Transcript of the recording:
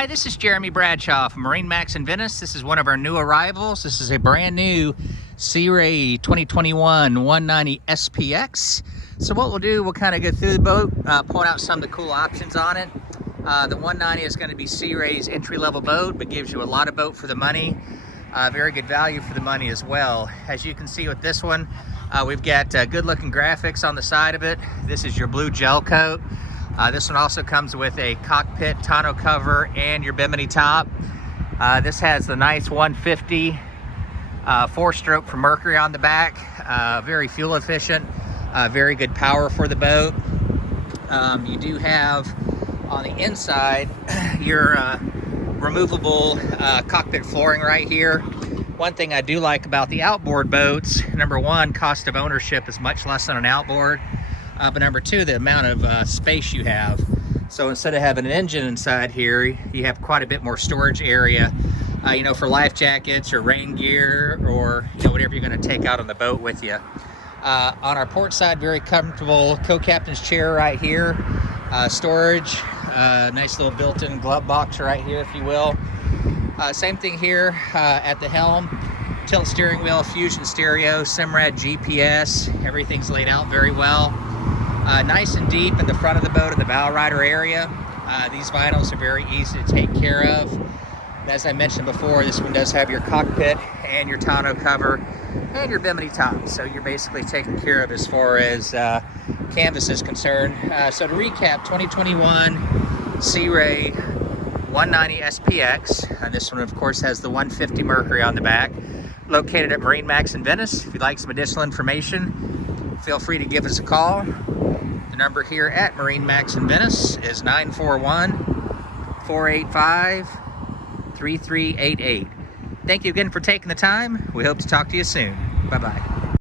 Hi, this is Jeremy Bradshaw from MarineMax in Venice. This is one of our new arrivals. This is a brand new Sea Ray 2021 190 SPX. So what we'll do, we'll kind of go through the boat, point out some of the cool options on it. The 190 is going to be Sea Ray's entry-level boat, but gives you a lot of boat for the money. Very good value for the money as well. As you can see with this one, we've got good-looking graphics on the side of it. This is your blue gel coat. This one also comes with a cockpit tonneau cover and your bimini top. This has the nice 150 four-stroke for Mercury on the back. Very fuel efficient, very good power for the boat. You do have on the inside your removable cockpit flooring right here. One thing I do like about the outboard boats, number one, cost of ownership is much less than an outboard. But number two, the amount of space you have. So instead of having an engine inside here, you have quite a bit more storage area, you know, for life jackets or rain gear or, you know, whatever you're going to take out on the boat with you. On our port side, very comfortable co-captain's chair right here. Storage, nice little built-in glove box right here, if you will. Same thing here at the helm. Tilt steering wheel, fusion stereo, Simrad GPS. Everything's laid out very well. Nice and deep in the front of the boat in the bow rider area. These vinyls are very easy to take care of. As I mentioned before, this one does have your cockpit and your tonneau cover and your bimini top. So you're basically taken care of as far as canvas is concerned. So to recap, 2021 Sea Ray 190 SPX. This one, of course, has the 150 Mercury on the back. Located at MarineMax in Venice. If you'd like some additional information, feel free to give us a call. The number here at MarineMax in Venice is 941-485-3388. Thank you again for taking the time. We hope to talk to you soon. Bye-bye.